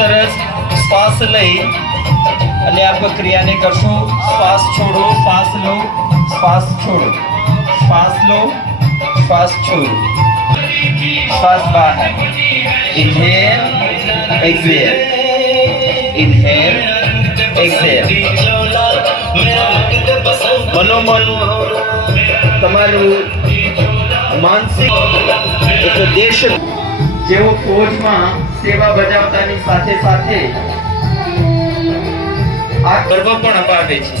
સરસ શ્વાસ લઈ અને આ પ્રક્રિયાને કરશો. શ્વાસ છોડો, શ્વાસ લો, શ્વાસ છોડો, શ્વાસ લો, શ્વાસ છોડો, શ્વાસ બહાર. Inhale, exhale, inhale, exhale. મનોમન તમારું માનસિક એક દેશ જેવો ફોજમાં સેવા બજાવતાની સાથે સાથે આ ગર્વ પણ અપાવે છે.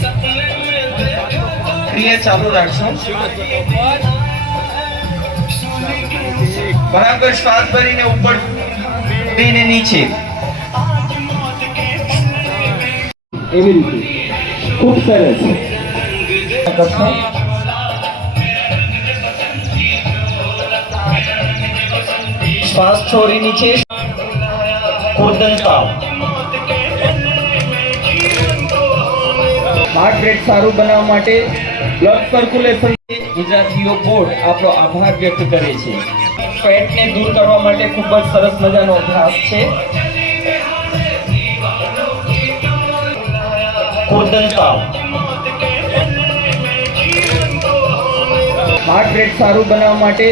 ક્રિયા ચાલુ રાખશો. બરાબર શ્વાસ ભરીને ઉપર ને નીચે એવી રીતે ખૂબ સરસ કરશો. શ્વાસ છોડી નીચે કુર્દન તાવ. હાર્ટ રેટ સારું બનાવવા માટે બ્લડ સર્ક્યુલેશન ગુજરાતીઓ બોર્ડ આપણો આભાર વ્યક્ત કરે છે. ફેટને દૂર કરવા માટે ખૂબ જ સરસ મજાનો અભ્યાસ છે. કુર્દન તાવ. હાર્ટ રેટ સારું બનાવવા માટે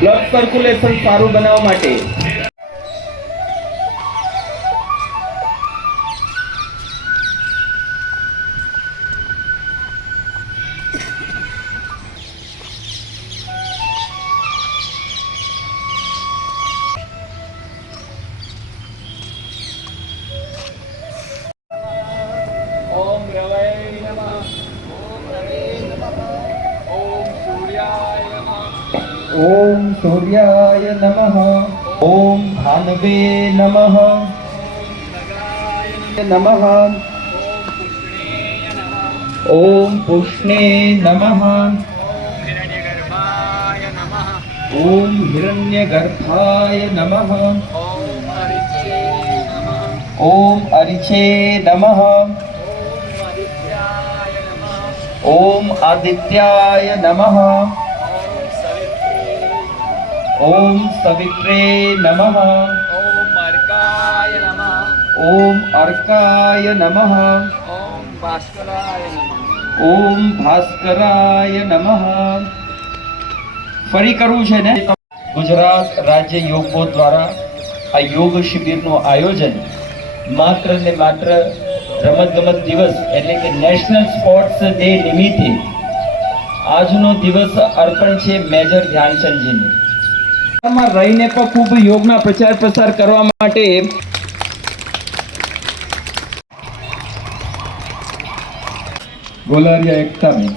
બ્લડ સર્ક્યુલેશન સારું બનાવવા માટે ओम सूर्याय नमः. ओम भानवे नमः. नमः. ओम पुष्णे नमः. ओम हिरण्यगर्भाय नमः. ओम अरिचे नमः. ओम आदित्याय नमः. ओम सवित्रे नमः. ओम अर्काय नमः. ओम अर्काय नमः. ओम भास्कराय नमः. ओम भास्कराय नमः. ફરી કરવું છે ને. ગુજરાત રાજ્ય યોગ બોર્ડ દ્વારા આ યોગ શિબિરનું આયોજન માત્ર ને માત્ર રમતગમત દિવસ એટલે કે નેશનલ સ્પોર્ટ્સ ડે નિમિત્તે આજનો દિવસ અર્પણ છે મેજર ધ્યાનચંદજીને. રહીને પણ ખૂબ યોગના પ્રચાર પ્રસાર કરવા માટે ગોલારિયા એકતા में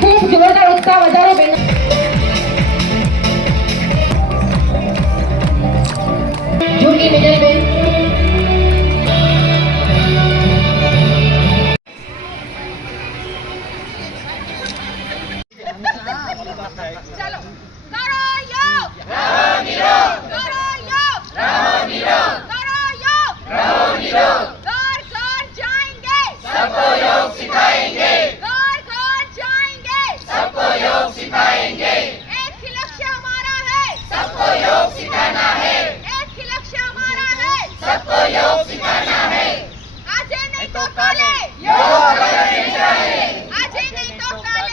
ખૂબ જોરદાર ઉત્સાહ વધારો બેન. જૂની મિડલ બેન. ચાલો કરો યોગ. રહો નિરોગ. કરો યોગ. રહો નિરોગ. કરો યોગ. રહો નિરોગ. घर घर जाएंगे सबको योग सिखाएंगे. सबको योग सिखाएंगे. एक ही लक्ष्य हमारा है सबको योग सिखाना है. एक ही लक्ष्य हमारा है सबको योग सिखाना है. आज नहीं तो कल योग करने चाहिए. आज नहीं तो कल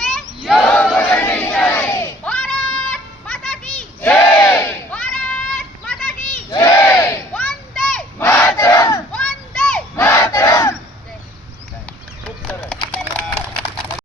योग करने